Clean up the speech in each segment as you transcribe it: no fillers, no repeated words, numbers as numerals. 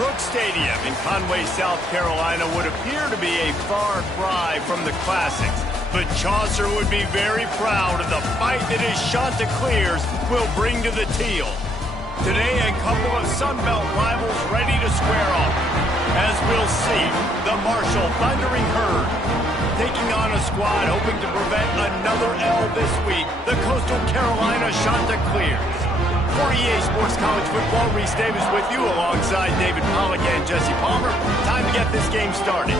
Brooks Stadium in Conway, South Carolina would appear to be a far cry from the classics, but Chaucer would be very proud of the fight that his Chanticleers will bring to the Teal. Today, a couple of Sunbelt rivals ready to square off. As we'll see, the Marshall Thundering Herd taking on a squad hoping to prevent another L this week, the Coastal Carolina Chanticleers. For EA Sports College Football, Reese Davis with you alongside David Pollack and Jesse Palmer. Time to get this game started.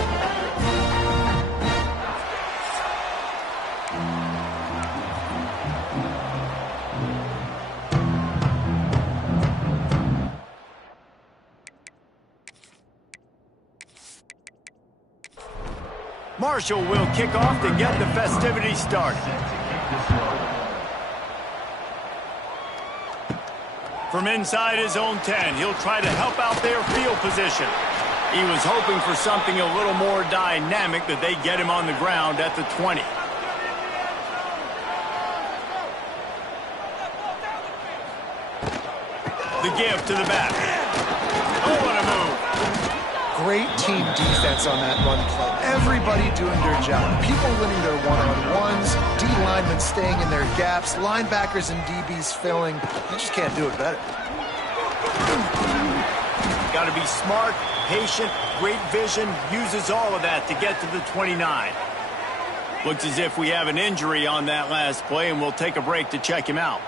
Marshall will kick off to get the festivities started. From inside his own 10, he'll try to help out their field position. He was hoping for something a little more dynamic, that they get him on the ground at the 20. The give to the back. Oh, what a move. Great team defense on that run play. Everybody doing their job. People winning their one-on-ones, D linemen staying in their gaps, linebackers and DBs filling. You just can't do it better. Got to be smart, patient, great vision, uses all of that to get to the 29. Looks as if we have an injury on that last play, and we'll take a break to check him out.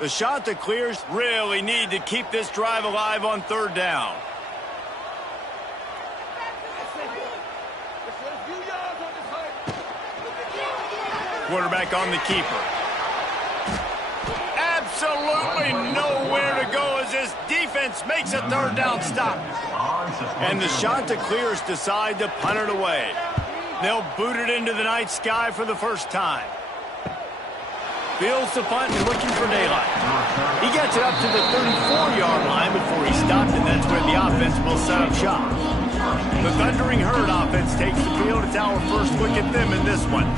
The Chanticleers really need to keep this drive alive on third down. Quarterback on the keeper. Absolutely nowhere to go as this defense makes a third down stop. And the Chanticleers decide to punt it away. They'll boot it into the night sky for the first time. Fields the punt and looking for daylight. He gets it up to the 34-yard line before he stopped, and that's where the offense will set up shop. The Thundering Herd offense takes the field. It's our first look at them in this one.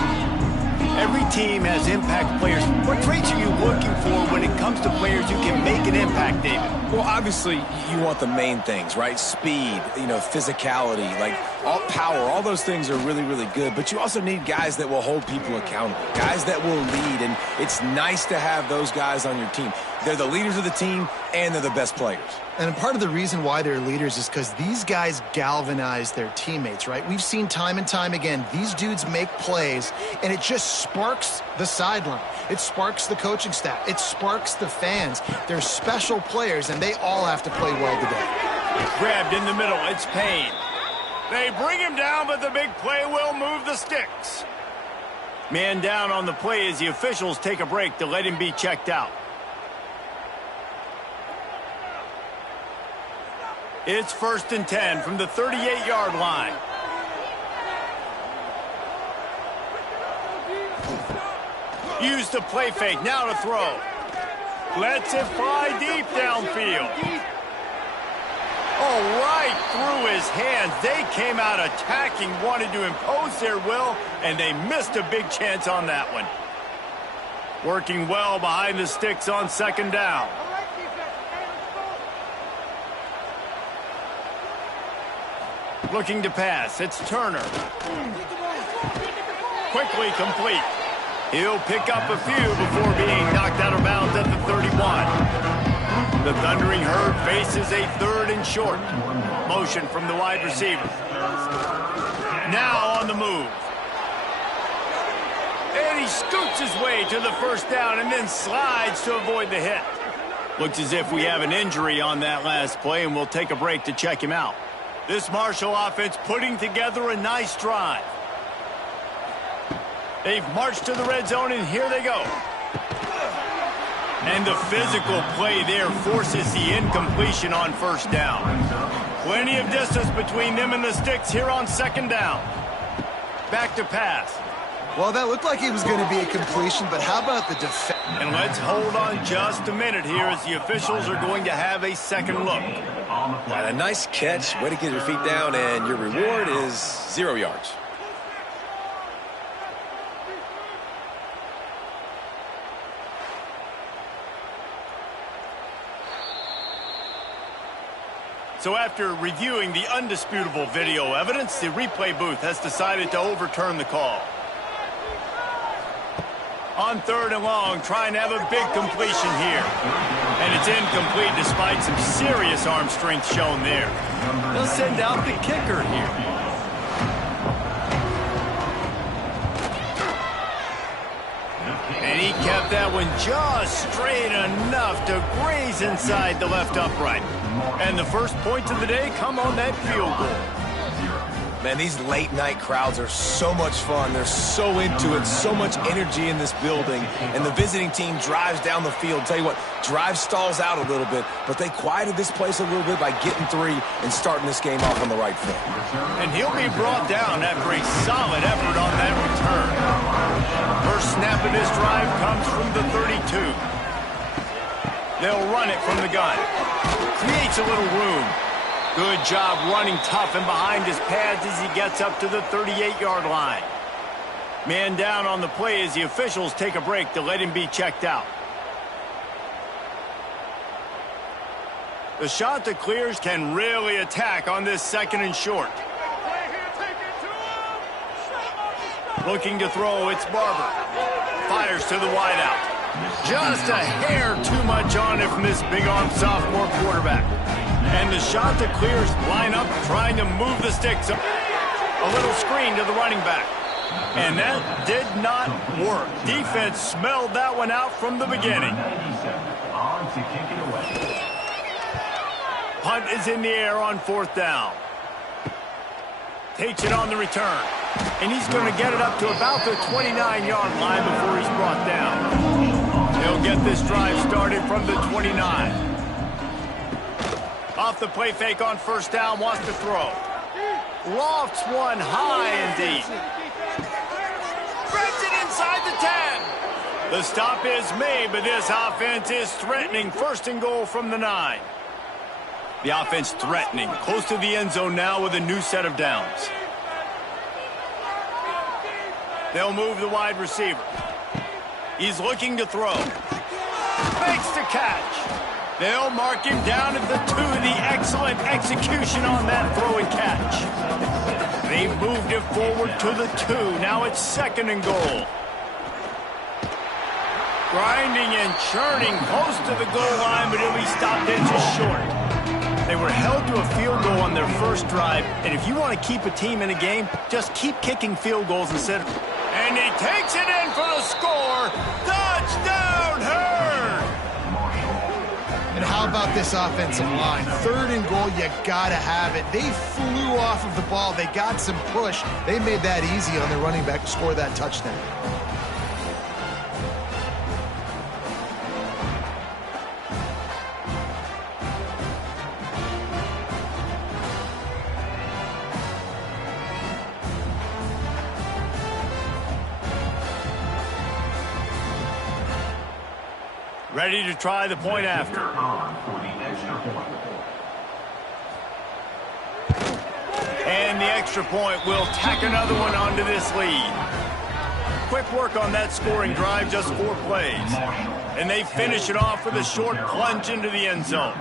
Every team has impact players. What traits are you looking for when it comes to players who can make an impact, David? Well, obviously, you want the main things, right? Speed, physicality, like all power. All those things are really, really good. But you also need guys that will hold people accountable, guys that will lead. And it's nice to have those guys on your team. They're the leaders of the team, and they're the best players. And part of the reason why they're leaders is because these guys galvanize their teammates, right? We've seen time and time again, these dudes make plays, and it just sparks the sideline. It sparks the coaching staff. It sparks the fans. They're special players, and they all have to play well today. Grabbed in the middle. It's Payne. They bring him down, but the big play will move the sticks. Man down on the play as the officials take a break to let him be checked out. It's 1st and 10 from the 38-yard line. Use the play fake, now to throw. Lets it fly deep downfield. Oh, right through his hands. They came out attacking, wanted to impose their will, and they missed a big chance on that one. Working well behind the sticks on 2nd down. Looking to pass. It's Turner. Quickly complete. He'll pick up a few before being knocked out of bounds at the 31. The Thundering Herd faces a 3rd and short. Motion from the wide receiver. Now on the move. And he scoots his way to the 1st down and then slides to avoid the hit. Looks as if we have an injury on that last play, and we'll take a break to check him out. This Marshall offense putting together a nice drive. They've marched to the red zone, and here they go. And the physical play there forces the incompletion on 1st down. Plenty of distance between them and the sticks here on 2nd down. Back to pass. Well, that looked like it was going to be a completion, but how about the defense? And let's hold on just a minute here as the officials are going to have a second look. Got a nice catch. Way to get your feet down, and your reward is 0 yards. So after reviewing the undisputable video evidence, the replay booth has decided to overturn the call. On 3rd and long, trying to have a big completion here. And it's incomplete despite some serious arm strength shown there. They'll send out the kicker here. And he kept that one just straight enough to graze inside the left upright. And the first points of the day come on that field goal. Man, these late-night crowds are so much fun. They're so into it, so much energy in this building. And the visiting team drives down the field. Tell you what, drive stalls out a little bit, but they quieted this place a little bit by getting 3 and starting this game off on the right foot. And he'll be brought down after a solid effort on that return. First snap of this drive comes from the 32. They'll run it from the gun. Creates a little room. Good job running tough and behind his pads as he gets up to the 38-yard line. Man down on the play as the officials take a break to let him be checked out. The Chanticleers can really attack on this 2nd and short. Looking to throw, it's Barber. Fires to the wideout. Just a hair too much on it from this big-arm sophomore quarterback. And the Chanticleers line up trying to move the sticks. A little screen to the running back. And that did not work. Defense smelled that one out from the beginning. Punt is in the air on 4th down. Takes it on the return. And he's going to get it up to about the 29-yard line before he's brought down. They'll get this drive started from the 29. Off the play fake on 1st down, wants to throw. Lofts one high and deep. Spreads it inside the 10. The stop is made, but this offense is threatening. 1st and goal from the 9. The offense threatening. Close to the end zone now with a new set of downs. They'll move the wide receiver. He's looking to throw. Fakes the catch. They'll mark him down at the 2. The excellent execution on that throw and catch. They've moved it forward to the 2. Now it's 2nd and goal. Grinding and churning close to the goal line, but he'll be stopped inches short. They were held to a field goal on their first drive, and if you want to keep a team in a game, just keep kicking field goals instead of... And he takes it in for the score. Touchdown, Herd! And how about this offensive line? 3rd and goal, you gotta have it. They flew off of the ball. They got some push. They made that easy on their running back to score that touchdown. Ready to try the point after. And the extra point will tack another one onto this lead. Quick work on that scoring drive, just 4 plays. And they finish it off with a short plunge into the end zone.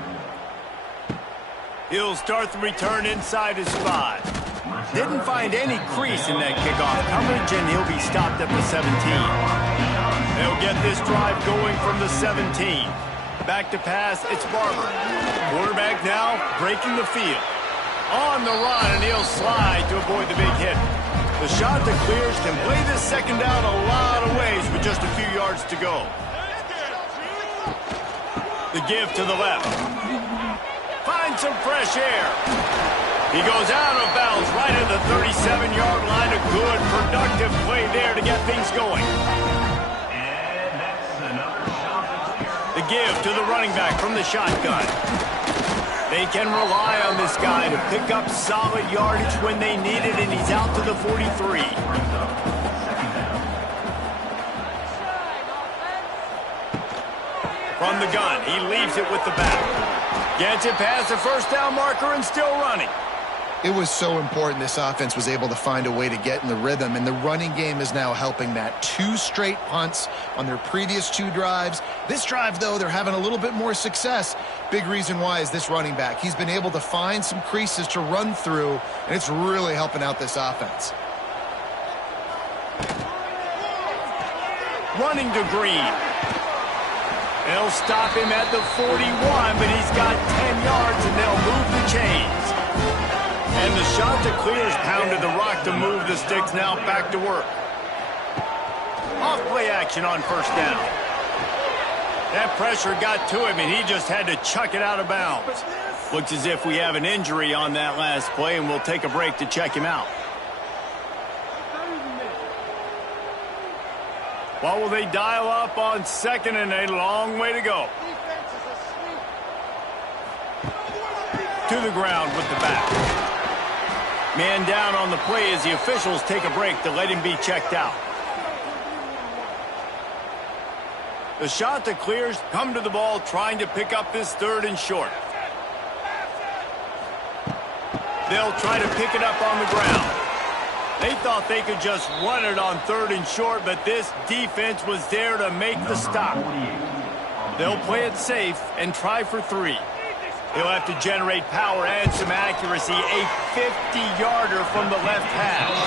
He'll start the return inside his 5. Didn't find any crease in that kickoff coverage, and he'll be stopped at the 17. They'll get this drive going from the 17. Back to pass, it's Barber. Quarterback now breaking the field. On the run, and he'll slide to avoid the big hit. The Chanticleers can play this 2nd down a lot of ways with just a few yards to go. The give to the left. Find some fresh air. He goes out of bounds right at the 37-yard line. A good, productive play there to get things going. The give to the running back from the shotgun. They can rely on this guy to pick up solid yardage when they need it, and he's out to the 43. From the gun, he leaves it with the back. Gets it past the first down marker and still running. It was so important this offense was able to find a way to get in the rhythm, and the running game is now helping that. 2 straight punts on their previous 2 drives. This drive, though, they're having a little bit more success. Big reason why is this running back. He's been able to find some creases to run through, and it's really helping out this offense. Running to Green. They'll stop him at the 41, but he's got 10 yards, and they'll move the chains. And the shot to clears pounded the rock to move the sticks. Now back to work. Off play action on first down. That pressure got to him, and he just had to chuck it out of bounds. Looks as if we have an injury on that last play, and we'll take a break to check him out. What will they dial up on second and a long way to go? To the ground with the back. Man down on the play as the officials take a break to let him be checked out. The shot that clears come to the ball trying to pick up this 3rd and short. They'll try to pick it up on the ground. They thought they could just run it on 3rd and short, but this defense was there to make the stop. They'll play it safe and try for 3. He'll have to generate power and some accuracy. A 50-yarder from the left hash.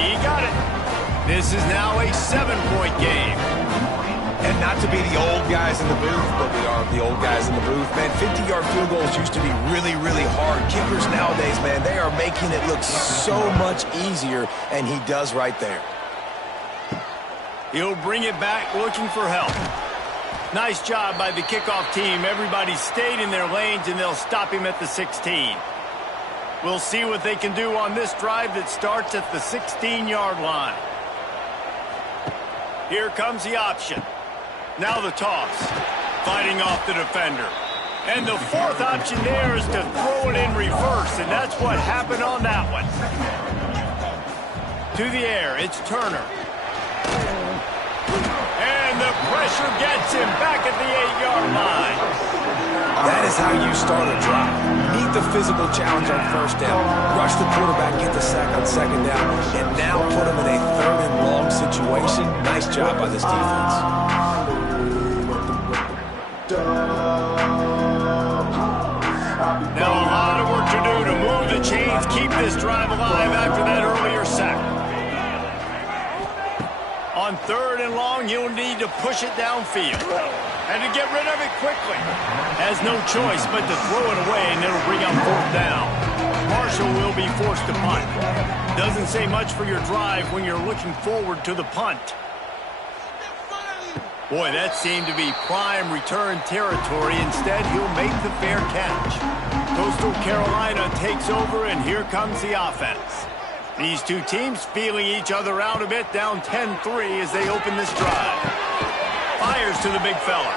He got it. This is now a 7-point game. And not to be the old guys in the booth, but we are the old guys in the booth. Man, 50-yard field goals used to be really, really hard. Kickers nowadays, man, they are making it look so much easier, and he does right there. He'll bring it back looking for help. Nice job by the kickoff team. Everybody stayed in their lanes, and they'll stop him at the 16. We'll see what they can do on this drive that starts at the 16-yard line. Here comes the option. Now the toss. Fighting off the defender. And the 4th option there is to throw it in reverse, and that's what happened on that one. To the air, it's Turner. And the pressure gets him back at the 8-yard line. That is how you start a drive. Meet the physical challenge on first down. Rush the quarterback, get the sack on second down, and now put him in a 3rd and long situation. Nice job by this defense. Now a lot of work to do to move the chains, keep this drive alive after that earlier sack. On 3rd and long, you'll need to push it downfield. And to get rid of it quickly. Has no choice but to throw it away, and it'll bring up 4th down. Marshall will be forced to punt. Doesn't say much for your drive when you're looking forward to the punt. Boy, that seemed to be prime return territory. Instead, he'll make the fair catch. Coastal Carolina takes over, and here comes the offense. These two teams feeling each other out a bit, down 10-3 as they open this drive. Fires to the big fella.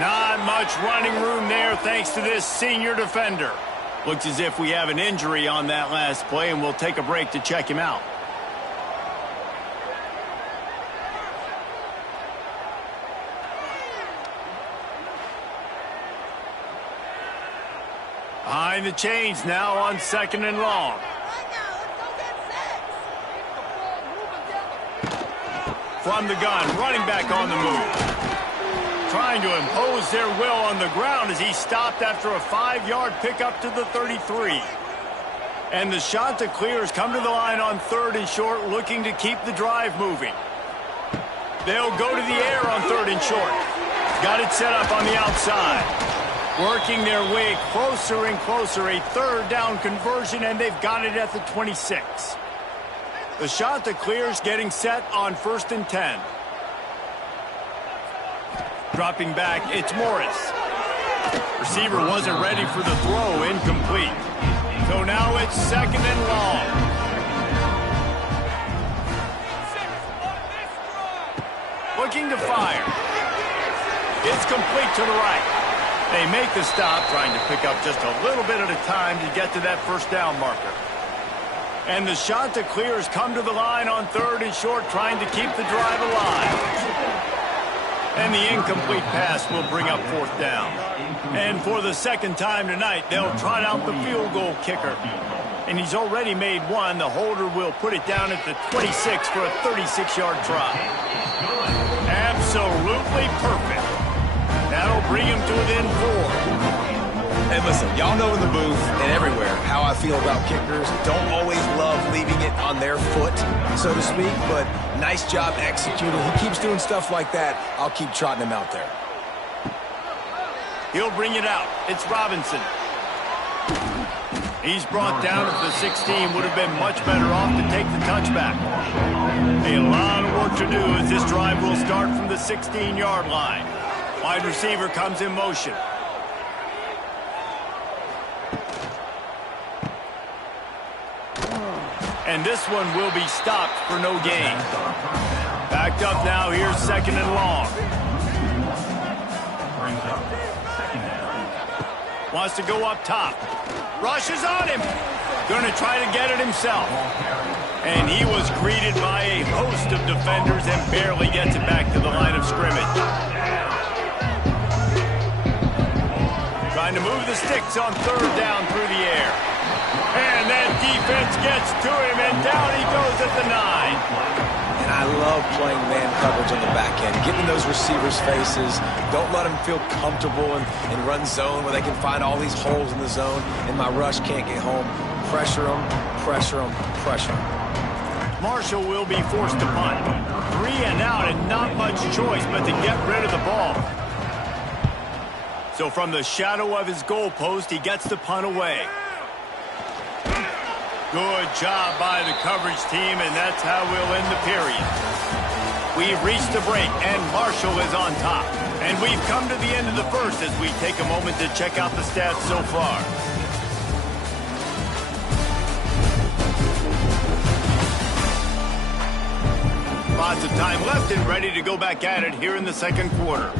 Not much running room there thanks to this senior defender. Looks as if we have an injury on that last play, and we'll take a break to check him out. Behind the chains now on 2nd and long. From the gun, running back on the move. Trying to impose their will on the ground as he stopped after a 5-yard pickup to the 33. And the shot to clears come to the line on 3rd and short, looking to keep the drive moving. They'll go to the air on 3rd and short. Got it set up on the outside. Working their way closer and closer, a 3rd down conversion, and they've got it at the 26. The shot that clears getting set on 1st and 10. Dropping back, it's Morris. Receiver wasn't ready for the throw, incomplete. So now it's 2nd and long. Looking to fire. It's complete to the right. They make the stop, trying to pick up just a little bit at a time to get to that first down marker. And the Chanticleers come to the line on 3rd and short, trying to keep the drive alive. And the incomplete pass will bring up 4th down. And for the second time tonight, they'll trot out the field goal kicker. And he's already made one. The holder will put it down at the 26 for a 36-yard try. Absolutely perfect. That'll bring him to within 4. And listen, y'all know in the booth and everywhere how I feel about kickers. Don't always love leaving it on their foot, so to speak, but nice job executing. He keeps doing stuff like that. I'll keep trotting him out there. He'll bring it out. It's Robinson. He's brought down at the 16. Would have been much better off to take the touchback. A lot of work to do as this drive will start from the 16-yard line. Wide receiver comes in motion. And this one will be stopped for no gain. Backed up now, here's 2nd and long. Wants to go up top. Rushes on him. Going to try to get it himself. And he was greeted by a host of defenders and barely gets it back to the line of scrimmage. Trying to move the sticks on 3rd down through the air. And that defense gets to him, and down he goes at the 9. And I love playing man coverage on the back end, getting those receivers' faces. Don't let them feel comfortable and run zone where they can find all these holes in the zone, and my rush can't get home. Pressure them, pressure them, pressure them. Marshall will be forced to punt. 3 and out, and not much choice but to get rid of the ball. So from the shadow of his goalpost, he gets the punt away. Good job by the coverage team, and that's how we'll end the period. We've reached the break, and Marshall is on top. And we've come to the end of the first as we take a moment to check out the stats so far. Lots of time left and ready to go back at it here in the 2nd quarter.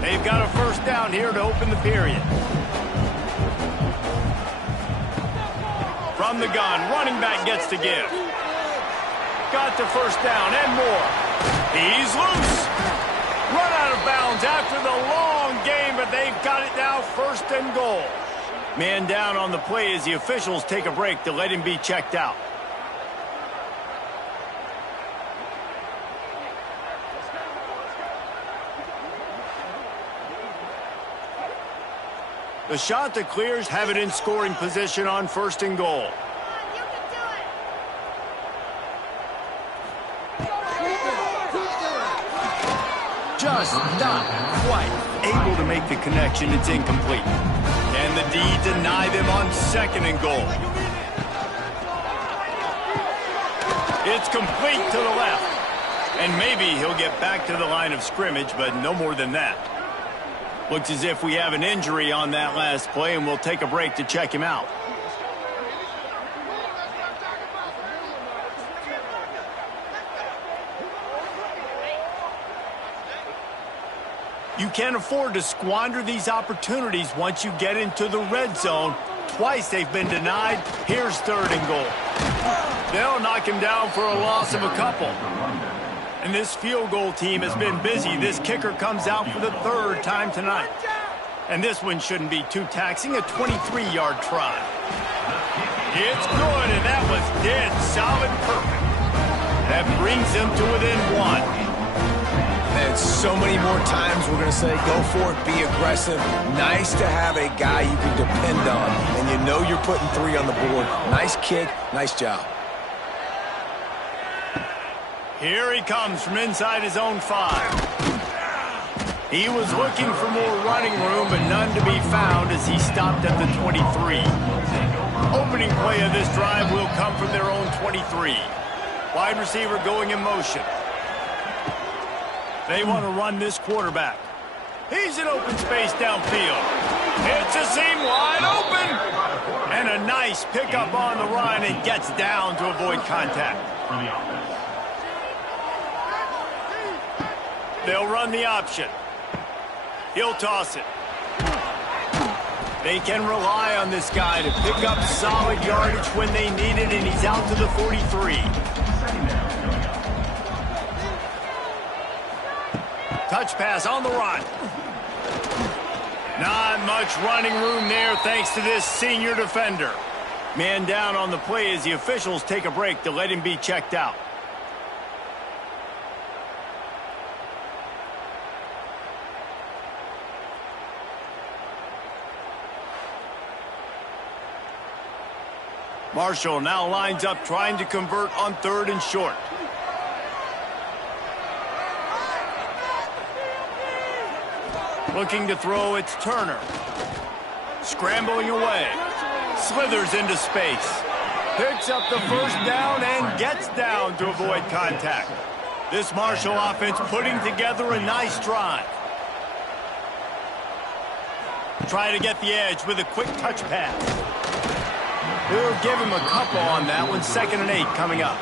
They've got a first down here to open the period. From the gun, running back gets to give. Got the first down and more. He's loose. Run out of bounds after the long game, but they've got it now 1st and goal. Man down on the play as the officials take a break to let him be checked out. The Chanticleers have it in scoring position on 1st and goal. Just not quite able to make the connection. It's incomplete. And the D deny them on 2nd and goal. It's complete to the left. And maybe he'll get back to the line of scrimmage, but no more than that. Looks as if we have an injury on that last play, and we'll take a break to check him out. You can't afford to squander these opportunities once you get into the red zone. Twice they've been denied. Here's 3rd and goal. They'll knock him down for a loss of a couple. And this field goal team has been busy. This kicker comes out for the 3rd time tonight. And this one shouldn't be too taxing, a 23-yard try. It's good, and that was dead solid perfect. That brings them to within 1. And so many more times we're going to say, go for it, be aggressive. Nice to have a guy you can depend on, and you know you're putting 3 on the board. Nice kick, nice job. Here he comes from inside his own 5. He was looking for more running room, but none to be found as he stopped at the 23. Opening play of this drive will come from their own 23. Wide receiver going in motion. They want to run this quarterback. He's in open space downfield. It's a seam wide open. And a nice pickup on the run and gets down to avoid contact. They'll run the option. He'll toss it. They can rely on this guy to pick up solid yardage when they need it, and he's out to the 43. Touch pass on the run. Not much running room there thanks to this senior defender. Man down on the play as the officials take a break to let him be checked out. Marshall now lines up trying to convert on 3rd and short. Looking to throw, it's Turner. Scrambling away. Slithers into space. Picks up the first down and gets down to avoid contact. This Marshall offense putting together a nice drive. Trying to get the edge with a quick touch pass. We'll give him a couple on that one. 2nd and 8 coming up.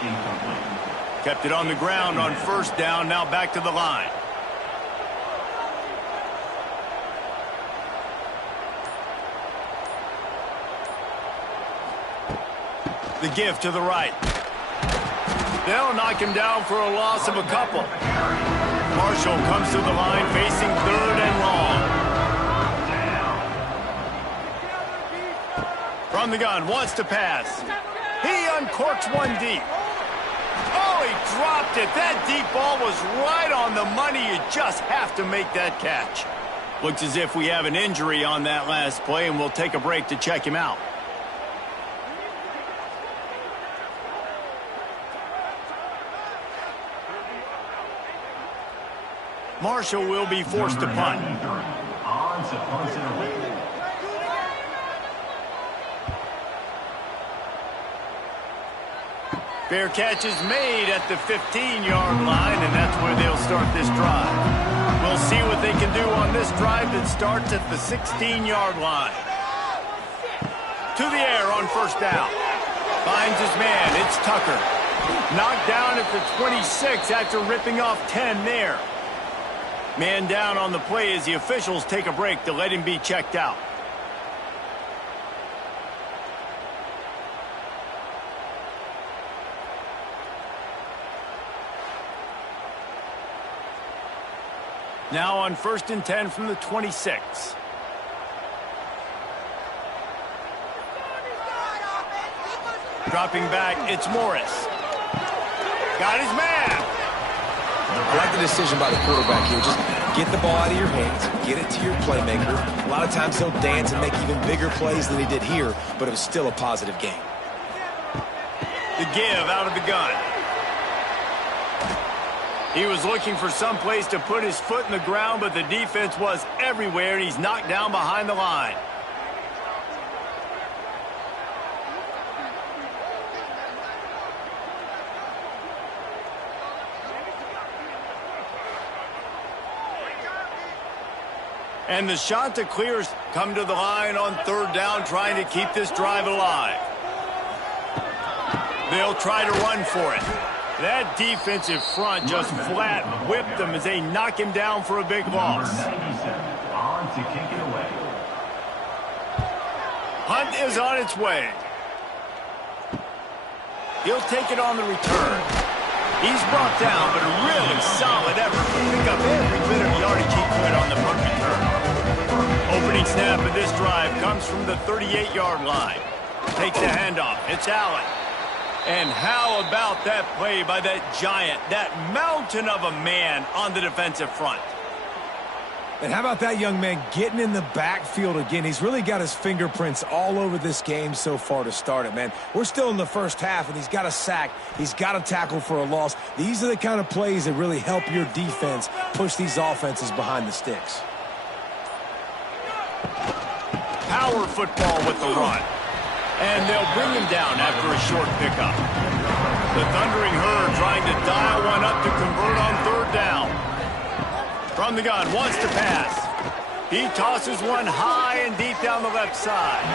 Kept it on the ground on 1st down. Now back to the line. The give to the right. They'll knock him down for a loss of a couple. Marshall comes to the line facing 3rd and long. From the gun, wants to pass. He uncorks one deep. Oh, he dropped it. That deep ball was right on the money. You just have to make that catch. Looks as if we have an injury on that last play, and we'll take a break to check him out. Marshall will be forced to punt. Fair catch is made at the 15-yard line, and that's where they'll start this drive. We'll see what they can do on this drive that starts at the 16-yard line. To the air on 1st down. Finds his man. It's Tucker. Knocked down at the 26 after ripping off 10 there. Man down on the play as the officials take a break to let him be checked out. Now on 1st and 10 from the 26. Dropping back, it's Morris. Got his man. I like the decision by the quarterback here. Just get the ball out of your hands, get it to your playmaker. A lot of times he'll dance and make even bigger plays than he did here, but it was still a positive game. The give out of the gun. He was looking for some place to put his foot in the ground, but the defense was everywhere, and he's knocked down behind the line. And the Chanticleers come to the line on 3rd down, trying to keep this drive alive. They'll try to run for it. That defensive front just flat whipped them as they knock him down for a big loss. Hunt is on its way. He'll take it on the return. He's brought down, but a really solid effort to pick up every bit of yardage he could on the punt return. Opening snap of this drive comes from the 38-yard line. Takes the handoff. It's Allen. And how about that play by that giant, that mountain of a man on the defensive front? And how about that young man getting in the backfield again? He's really got his fingerprints all over this game so far to start it, man. We're still in the 1st half, and he's got a sack. He's got a tackle for a loss. These are the kind of plays that really help your defense push these offenses behind the sticks. Power football with the run. And they'll bring him down after a short pickup. The Thundering Herd trying to dial one up to convert on 3rd down. From the gun, wants to pass. He tosses one high and deep down the left side.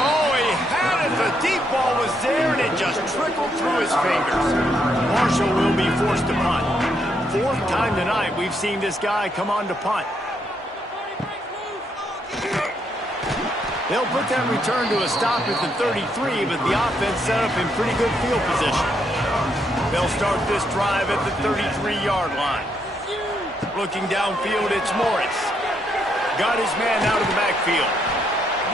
Oh, he had it. The deep ball was there, and it just trickled through his fingers. Marshall will be forced to punt. 4th time tonight we've seen this guy come on to punt. They'll put that return to a stop at the 33, but the offense set up in pretty good field position. They'll start this drive at the 33-yard line. Looking downfield, it's Morris. Got his man out of the backfield.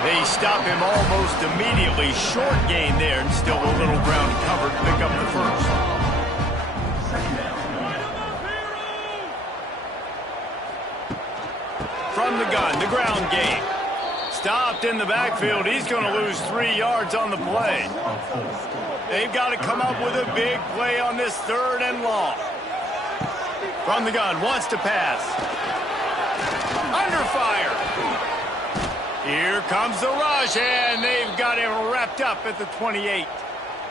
They stop him almost immediately. Short gain there, and still a little ground covered. Pick up the first. From the gun, the ground game. Stopped in the backfield. He's going to lose 3 yards on the play. They've got to come up with a big play on this 3rd and long. From the gun, wants to pass. Under fire. Here comes the rush, and they've got him wrapped up at the 28.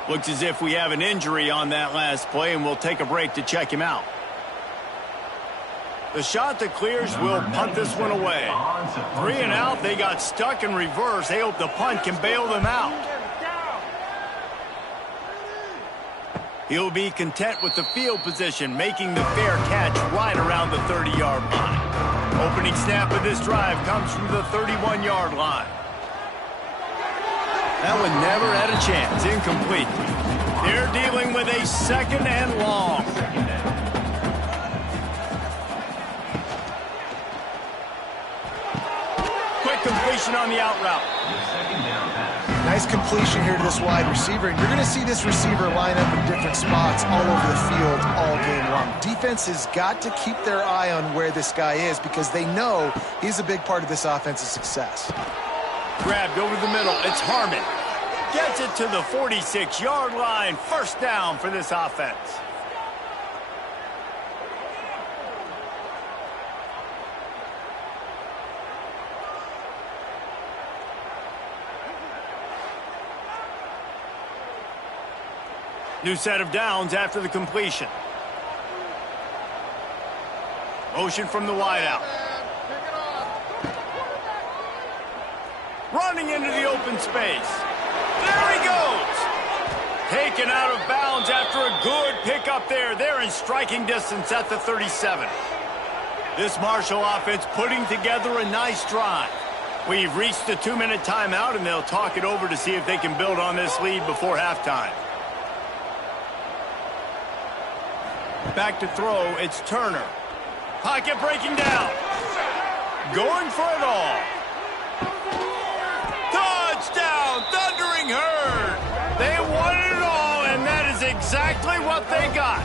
Looks as if we have an injury on that last play, and we'll take a break to check him out. The shot that clears will punt this one away. 3 and out, they got stuck in reverse. They hope the punt can bail them out. He'll be content with the field position, making the fair catch right around the 30-yard line. Opening snap of this drive comes from the 31-yard line. That one never had a chance. Incomplete. They're dealing with a 2nd and long. Quick completion on the out route. Nice completion here to this wide receiver. And you're going to see this receiver line up in different spots all over the field all game long. Defense has got to keep their eye on where this guy is because they know he's a big part of this offense's success. Grabbed over the middle. It's Harmon. Gets it to the 46-yard line. First down for this offense. New set of downs after the completion. Motion from the wideout. Running into the open space. There he goes. Taken out of bounds after a good pickup there. They're in striking distance at the 37. This Marshall offense putting together a nice drive. We've reached the 2-minute timeout, and they'll talk it over to see if they can build on this lead before halftime. Back to throw, it's Turner. Pocket breaking down. Going for it all. Touchdown, Thundering Herd. They wanted it all, and that is exactly what they got.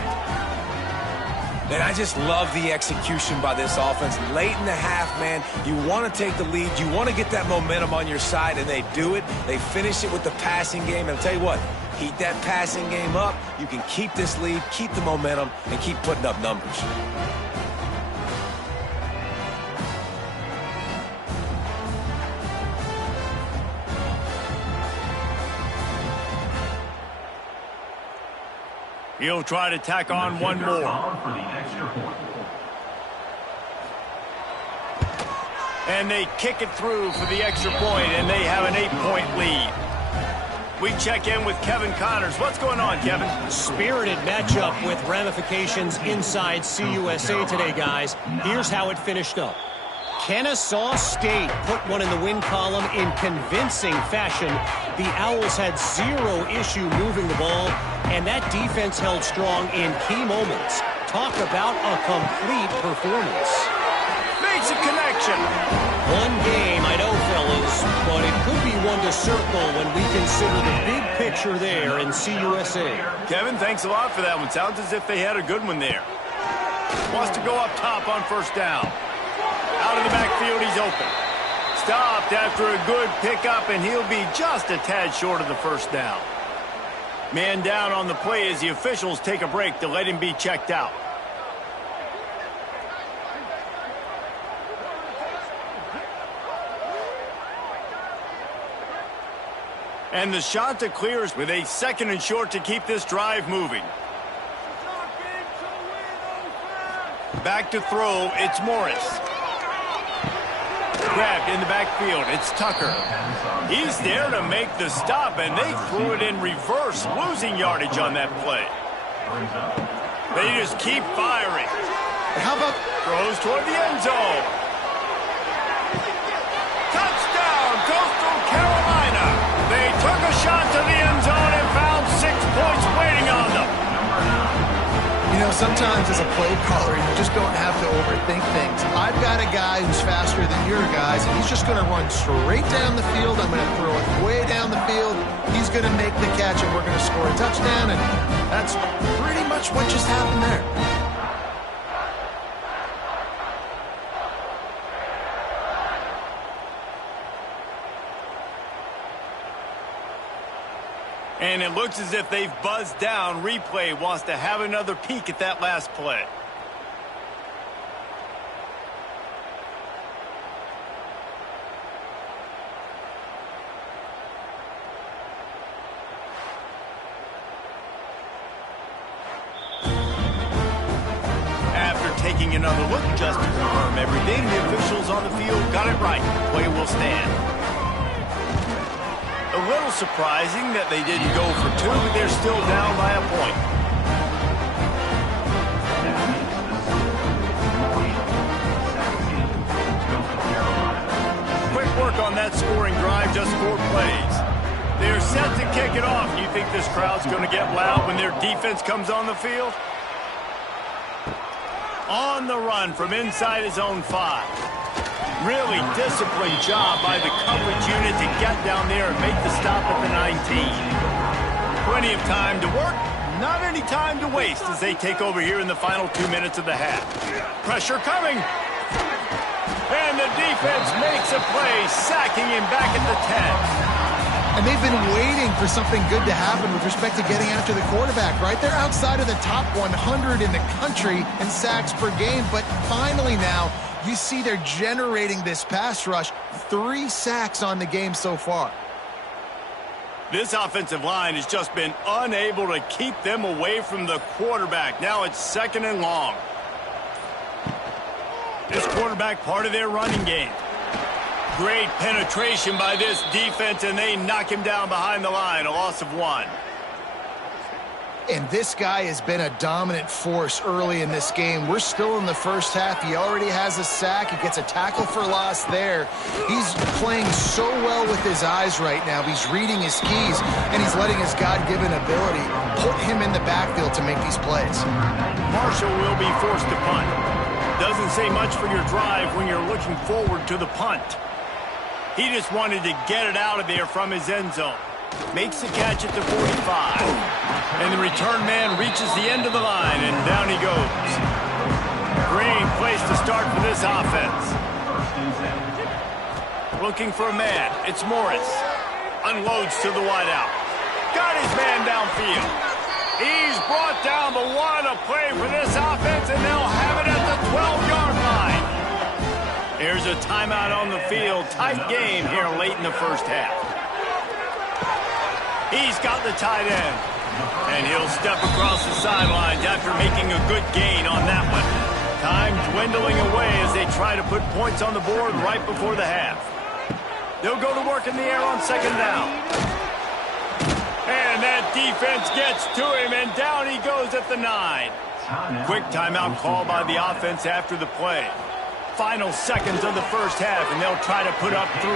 And I just love the execution by this offense. Late in the half, man, you want to take the lead. You want to get that momentum on your side, and they do it. They finish it with the passing game. And I'll tell you what, heat that passing game up. You can keep this lead, keep the momentum, and keep putting up numbers. He'll try to tack on one more. And they kick it through for the extra point, and they have an 8-point lead. We check in with Kevin Connors. What's going on, Kevin? Spirited matchup with ramifications inside CUSA today, guys. Here's how it finished up. Kennesaw State put one in the win column in convincing fashion. The Owls had zero issue moving the ball, and that defense held strong in key moments. Talk about a complete performance. Makes a connection. One game, I know, fellas, but it could be one to circle when we consider the big picture there in CUSA. Kevin, thanks a lot for that one. Sounds as if they had a good one there. Wants to go up top on first down. Out of the backfield, he's open. Stopped after a good pickup, and he'll be just a tad short of the first down. Man down on the play as the officials take a break to let him be checked out. And the shot that clears with a 2nd and short to keep this drive moving. Back to throw, it's Morris. Grabbed in the backfield, it's Tucker. He's there to make the stop, and they threw it in reverse, losing yardage on that play. They just keep firing. How about throws toward the end zone? Touchdown, Coastal sometimes as a play caller, you just don't have to overthink things. I've got a guy who's faster than your guys, and he's just going to run straight down the field. I'm going to throw it way down the field. He's going to make the catch, and we're going to score a touchdown, and that's pretty much what just happened there. And it looks as if they've buzzed down. Replay wants to have another peek at that last play. After taking another look just to confirm everything, the officials on the field got it right. Play will stand. A little surprising that they didn't go for two, but they're still down by a point. Quick work on that scoring drive, just 4 plays. They're set to kick it off. You think this crowd's going to get loud when their defense comes on the field? On the run from inside his own 5. Really disciplined job by the coverage unit to get down there and make the stop at the 19. Plenty of time to work, not any time to waste as they take over here in the final 2 minutes of the half. Pressure coming. And the defense makes a play, sacking him back at the 10. And they've been waiting for something good to happen with respect to getting after the quarterback, right? They're outside of the top 100 in the country in sacks per game, but finally now, you see they're generating this pass rush. 3 sacks on the game so far. This offensive line has just been unable to keep them away from the quarterback. Now it's 2nd and long. This quarterback part of their running game. Great penetration by this defense, and they knock him down behind the line. A loss of 1. And this guy has been a dominant force early in this game. We're still in the first half. He already has a sack. He gets a tackle for loss there. He's playing so well with his eyes right now. He's reading his keys, and he's letting his God-given ability put him in the backfield to make these plays. Marshall will be forced to punt. Doesn't say much for your drive when you're looking forward to the punt. He just wanted to get it out of there from his end zone. Makes the catch at the 45. And the return man reaches the end of the line, and down he goes. Great place to start for this offense. Looking for a man. It's Morris. Unloads to the wideout. Got his man downfield. He's brought down, but what a play for this offense, and they'll have it at the 12-yard line. Here's a timeout on the field. Tight game here late in the first half. He's got the tight end. And he'll step across the sidelines after making a good gain on that one. Time dwindling away as they try to put points on the board right before the half. They'll go to work in the air on 2nd down. And that defense gets to him, and down he goes at the 9. Quick timeout call by the offense after the play. Final seconds of the first half, and they'll try to put up 3.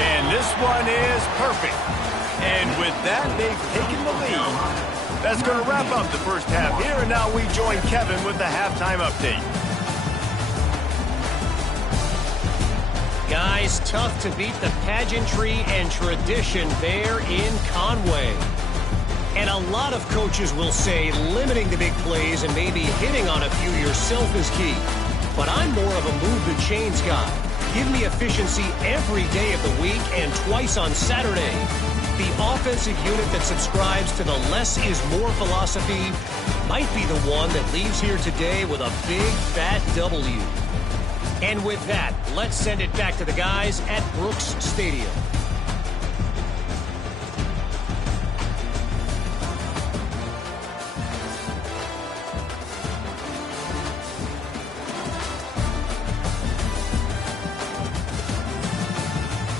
And this one is perfect. And with that, they've taken the lead. That's going to wrap up the first half here, and now we join Kevin with the halftime update. Guys, tough to beat the pageantry and tradition there in Conway. And a lot of coaches will say limiting the big plays and maybe hitting on a few yourself is key. But I'm more of a move the chains guy. Give me efficiency every day of the week and twice on Saturday. The offensive unit that subscribes to the less is more philosophy might be the one that leaves here today with a big fat W. And with that, let's send it back to the guys at Brooks Stadium.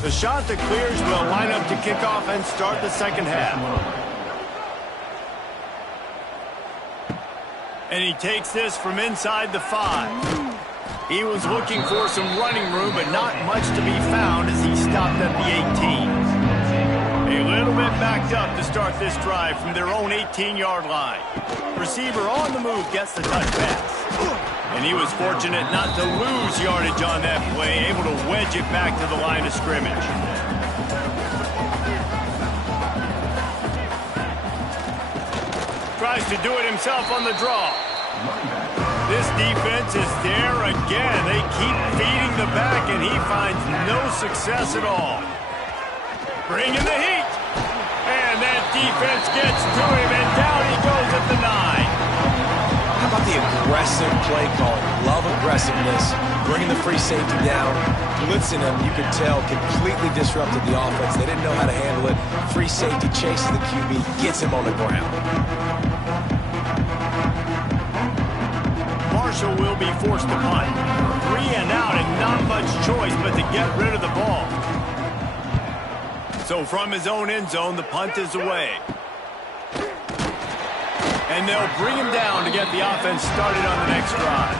The Chanticleers will line up to kick off and start the second half. And he takes this from inside the 5. He was looking for some running room, but not much to be found as he stopped at the 18. A little bit backed up to start this drive from their own 18-yard line. Receiver on the move gets the touch pass. And he was fortunate not to lose yardage on that play, able to wedge it back to the line of scrimmage. Tries to do it himself on the draw. This defense is there again. They keep feeding the back, and he finds no success at all. Bringing the heat. And that defense gets to him, and down he goes at the 9. How about the aggressive play calling? Love aggressiveness. Bringing the free safety down. Blitzing him, you could tell, completely disrupted the offense. They didn't know how to handle it. Free safety chases the QB, gets him on the ground. Marshall will be forced to punt. 3 and out, and not much choice but to get rid of the ball. So from his own end zone, the punt is away. And they'll bring him down to get the offense started on the next drive.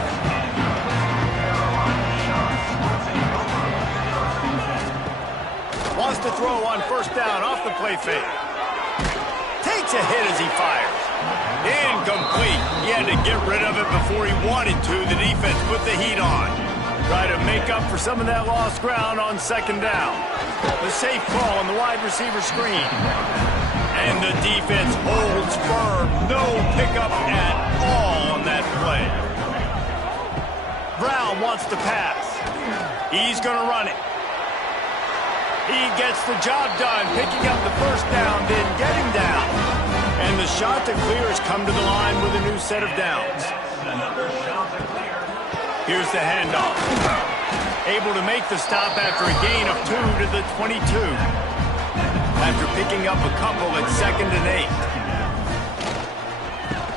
Wants to throw on first down off the play fake. Takes a hit as he fires. Incomplete. He had to get rid of it before he wanted to. The defense put the heat on. Try to make up for some of that lost ground on second down. The safe call on the wide receiver screen. And the defense holds firm. No pickup at all on that play. Brown wants to pass. He's going to run it. He gets the job done, picking up the first down, then getting down. And the shot to clear has come to the line with a new set of downs. Here's the handoff. Able to make the stop after a gain of 2 to the 22. After picking up a couple at 2nd and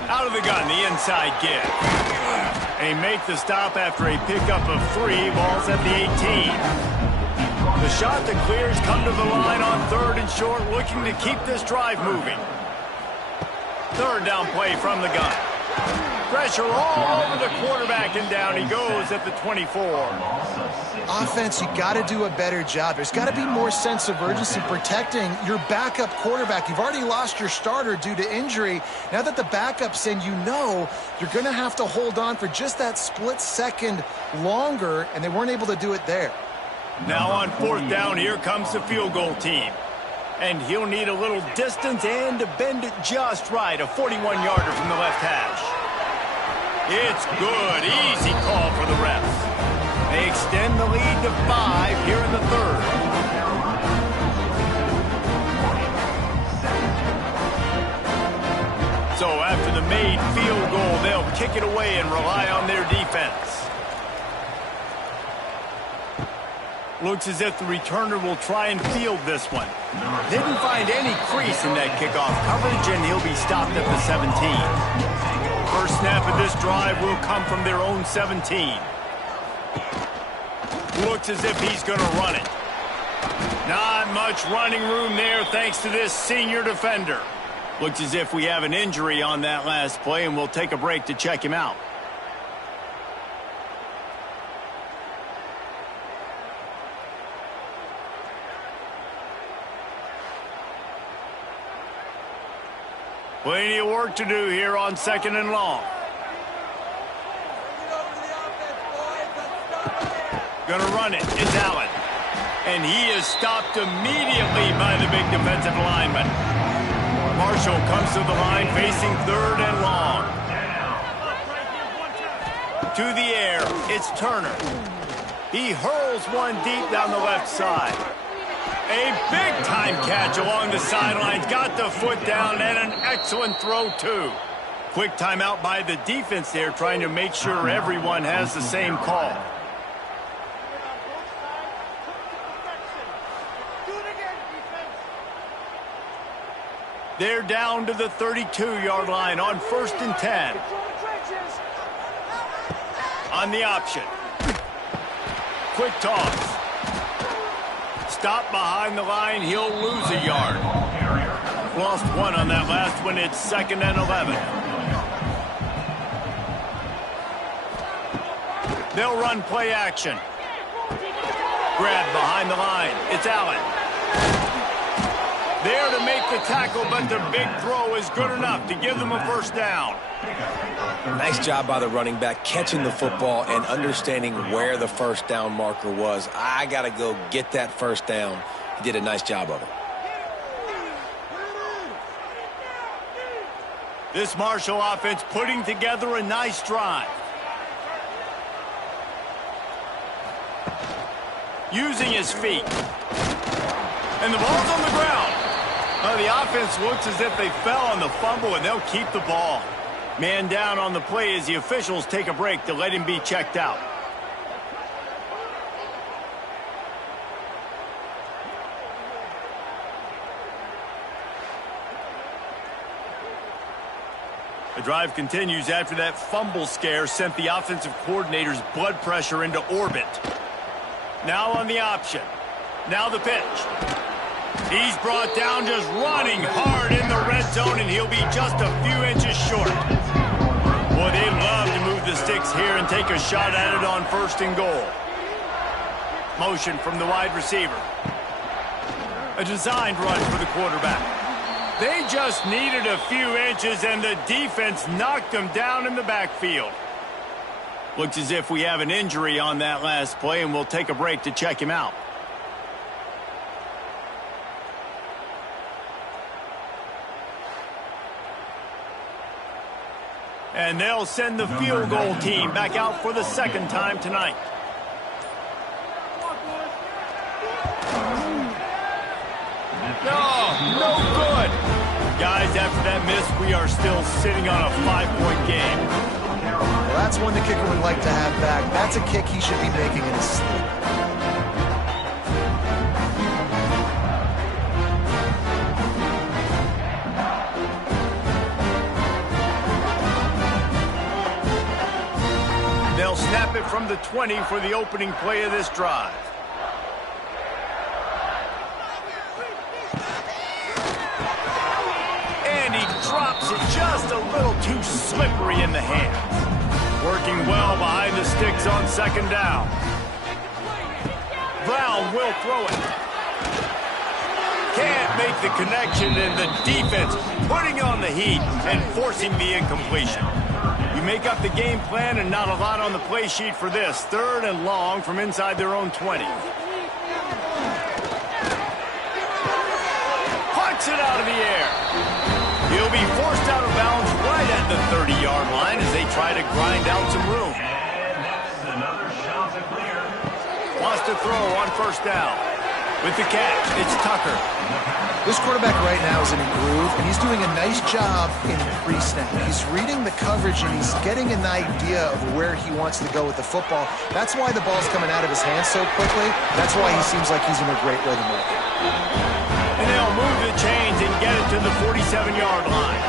8. Out of the gun, the inside give. They make the stop after a pickup of 3. Ball's at the 18. The shot that clears come to the line on 3rd and short, looking to keep this drive moving. 3rd down play from the gun. Pressure all over the quarterback, and down he goes at the 24. Offense, you got to do a better job. There's got to be more sense of urgency protecting your backup quarterback. You've already lost your starter due to injury. Now that the backup's in, you know you're going to have to hold on for just that split second longer, and they weren't able to do it there. Now on 4th down, here comes the field goal team. And he'll need a little distance and to bend it just right. A 41-yarder from the left hash. It's good. Easy call for the refs. They extend the lead to 5 here in the 3rd. So after the made field goal, they'll kick it away and rely on their defense. Looks as if the returner will try and field this one. Didn't find any crease in that kickoff coverage, and he'll be stopped at the 17. First snap of this drive will come from their own 17. Looks as if he's going to run it. Not much running room there thanks to this senior defender. Looks as if we have an injury on that last play, and we'll take a break to check him out. Plenty of work to do here on 2nd and long. Gonna run it. It's Allen. And he is stopped immediately by the big defensive lineman. Marshall comes to the line facing 3rd and long. To the air. It's Turner. He hurls one deep down the left side. A big-time catch along the sidelines. Got the foot down, and an excellent throw, too. Quick timeout by the defense there, trying to make sure everyone has the same call. They're down to the 32-yard line on 1st and 10. On the option. Quick toss. Stop behind the line, he'll lose a yard. Lost 1 on that last one, it's 2nd and 11. They'll run play action. Grab behind the line, it's Allen. There to make the tackle, but the big throw is good enough to give them a first down. Nice job by the running back, catching the football and understanding where the first down marker was. I got to go get that first down. He did a nice job of it. This Marshall offense putting together a nice drive. Using his feet. And the ball's on the ground. The offense looks as if they fell on the fumble, and they'll keep the ball. Man down on the play as the officials take a break to let him be checked out. The drive continues after that fumble scare sent the offensive coordinator's blood pressure into orbit. Now on the option. Now the pitch. He's brought down just running hard in the red zone, and he'll be just a few inches short. Boy, they love to move the sticks here and take a shot at it on 1st and goal. Motion from the wide receiver. A designed run for the quarterback. They just needed a few inches, and the defense knocked them down in the backfield. Looks as if we have an injury on that last play, and we'll take a break to check him out. And they'll send the field goal team back out for the 2nd time tonight. No good. Guys, after that miss, we are still sitting on a 5-point game. Well, that's one the kicker would like to have back. That's a kick he should be making in his sleep. They'll snap it from the 20 for the opening play of this drive. And he drops it just a little too slippery in the hands. Working well behind the sticks on 2nd down. Brown will throw it. Can't make the connection, and the defense putting on the heat and forcing the incompletion. You make up the game plan and not a lot on the play sheet for this. 3rd and long from inside their own 20. Puts it out of the air. He'll be forced out of bounds right at the 30-yard line as they try to grind out some room. Wants to throw on 1st down. With the catch, it's Tucker. This quarterback right now is in a groove, and he's doing a nice job in pre-snap. He's reading the coverage, and he's getting an idea of where he wants to go with the football. That's why the ball's coming out of his hands so quickly. That's why he seems like he's in a great rhythm with it. And they'll move the chains and get it to the 47-yard line.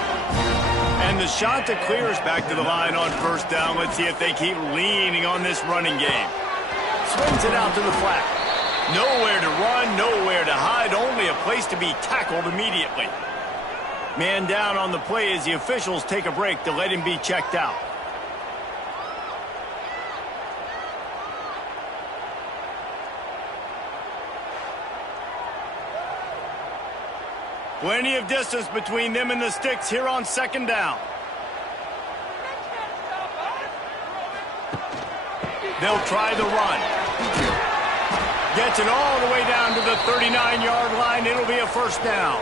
And the shot to clears back to the line on 1st down. Let's see if they keep leaning on this running game. Swings it out to the flat. Nowhere to run, nowhere to hide, only a place to be tackled immediately. Man down on the play as the officials take a break to let him be checked out. Plenty of distance between them and the sticks here on 2nd down. They'll try the run. Gets it all the way down to the 39-yard line. It'll be a 1st down.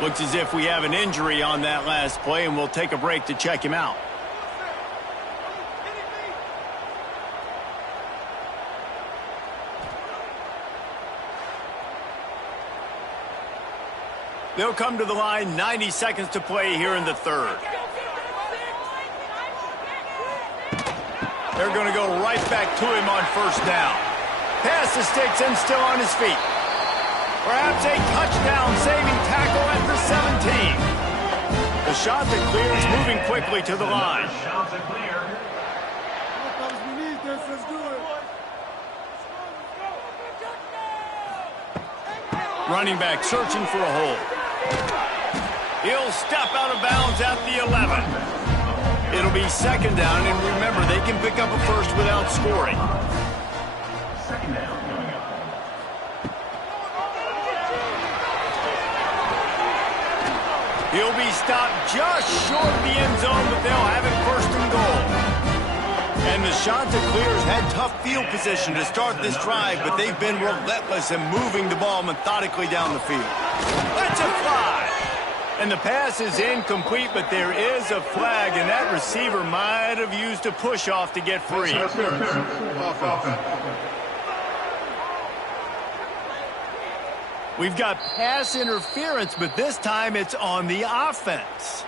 Looks as if we have an injury on that last play, and we'll take a break to check him out. They'll come to the line, 90 seconds to play here in the 3rd. They're going to go right back to him on 1st down. Past the sticks and still on his feet. Perhaps a touchdown-saving tackle at the 17. The shot that clears moving quickly to the line. Running back searching for a hole. He'll step out of bounds at the 11. It'll be 2nd down, and remember, they can pick up a first without scoring. He'll be stopped just short of the end zone, but they'll have it first and goal. And the Chanticleers had tough field position to start this drive, but they've been relentless in moving the ball methodically down the field. That's a fly. And the pass is incomplete, but there is a flag, and that receiver might have used a push-off to get free. We've got pass interference, but this time it's on the offense.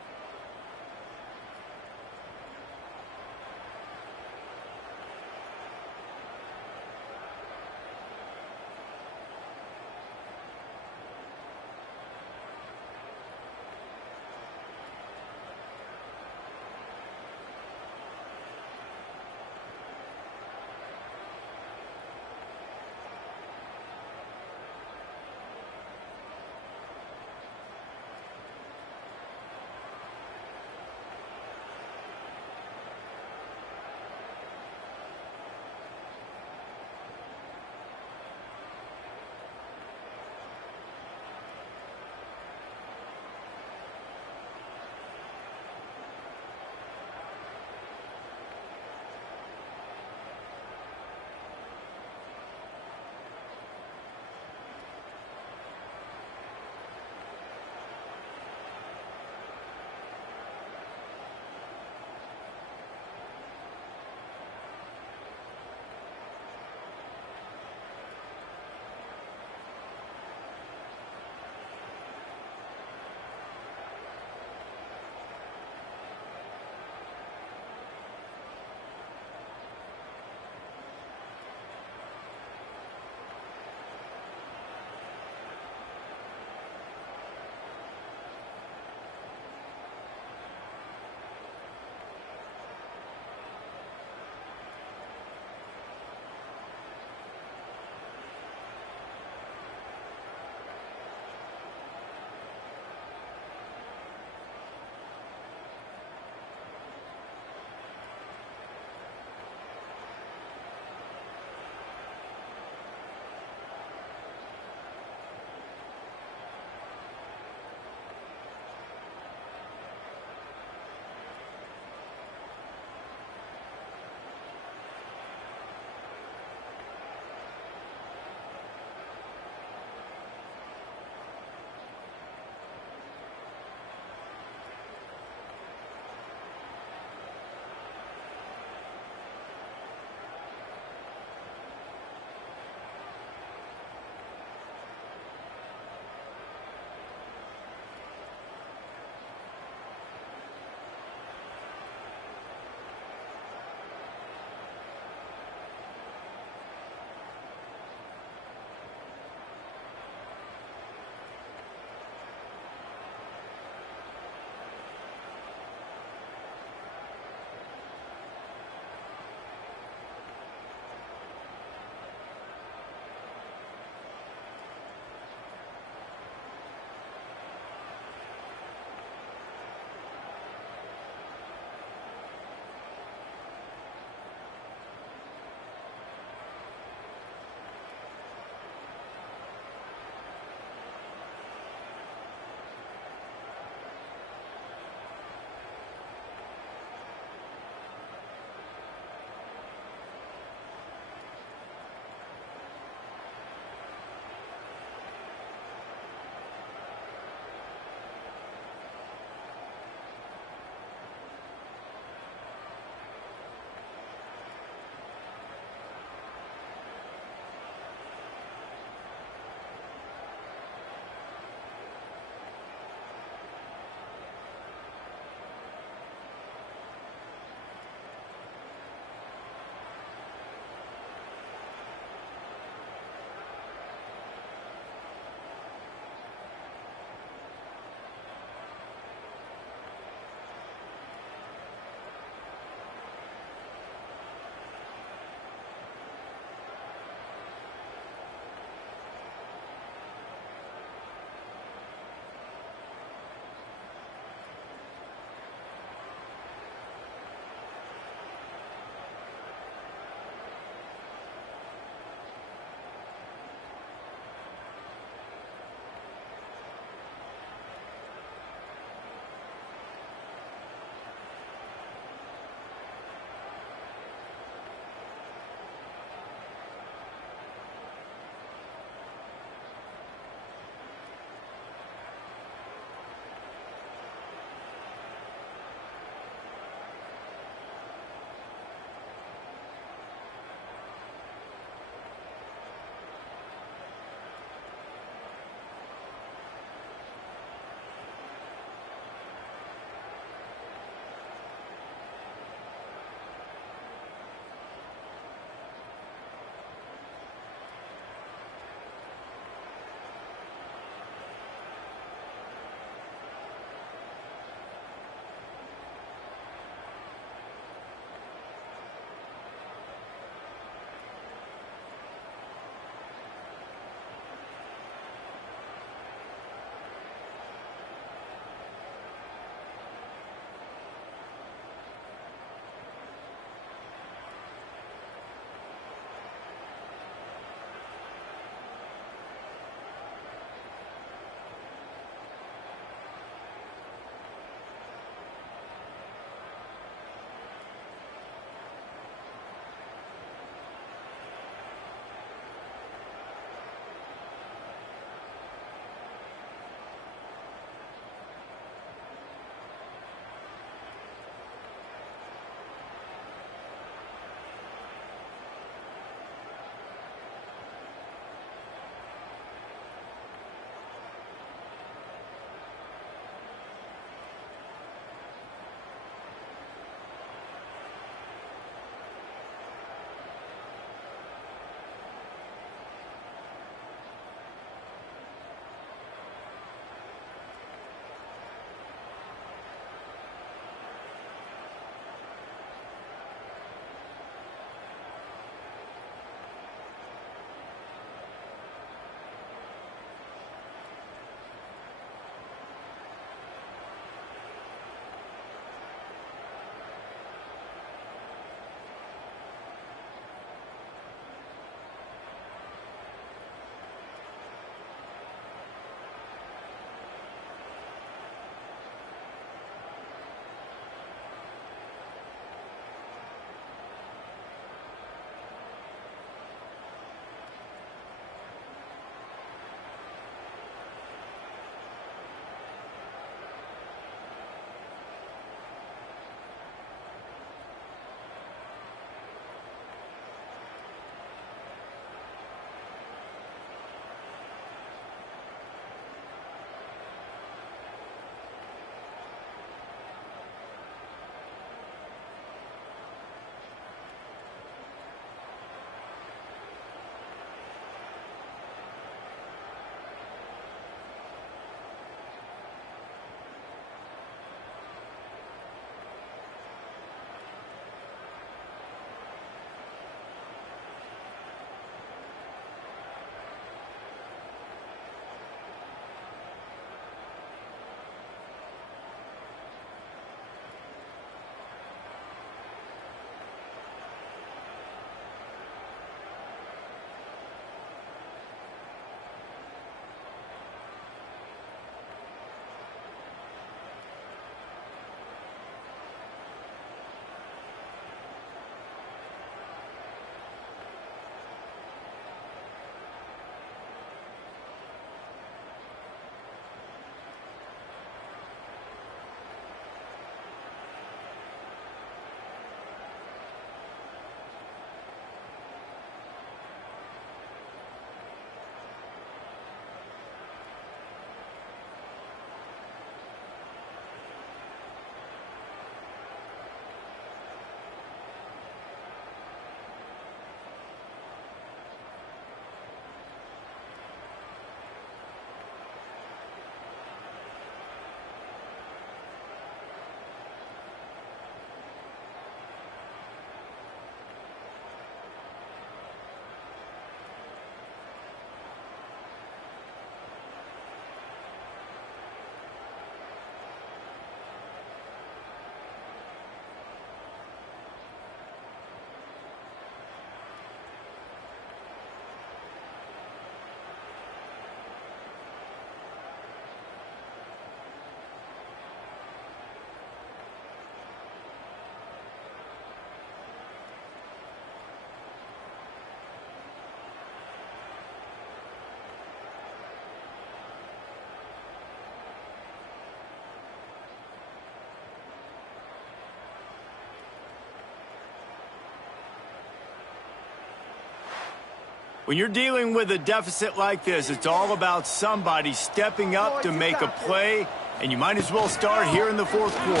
When you're dealing with a deficit like this, it's all about somebody stepping up to make a play, and you might as well start here in the fourth quarter.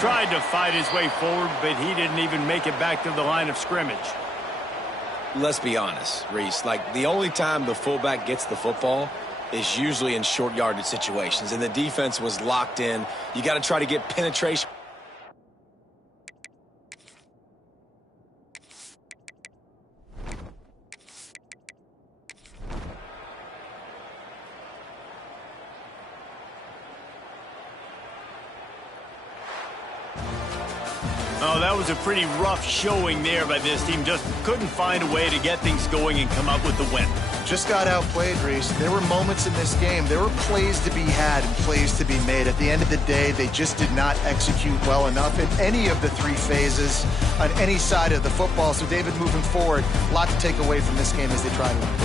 Tried to fight his way forward, but he didn't even make it back to the line of scrimmage. Let's be honest, Reese. Like, the only time the fullback gets the football is usually in short yardage situations, and the defense was locked in. You got to try to get penetration. Oh, that was a pretty rough showing there by this team. Just couldn't find a way to get things going and come up with the win. Just got outplayed, Reese. There were moments in this game. There were plays to be had and plays to be made. At the end of the day, they just did not execute well enough in any of the three phases on any side of the football. So, David, moving forward, a lot to take away from this game as they try to win.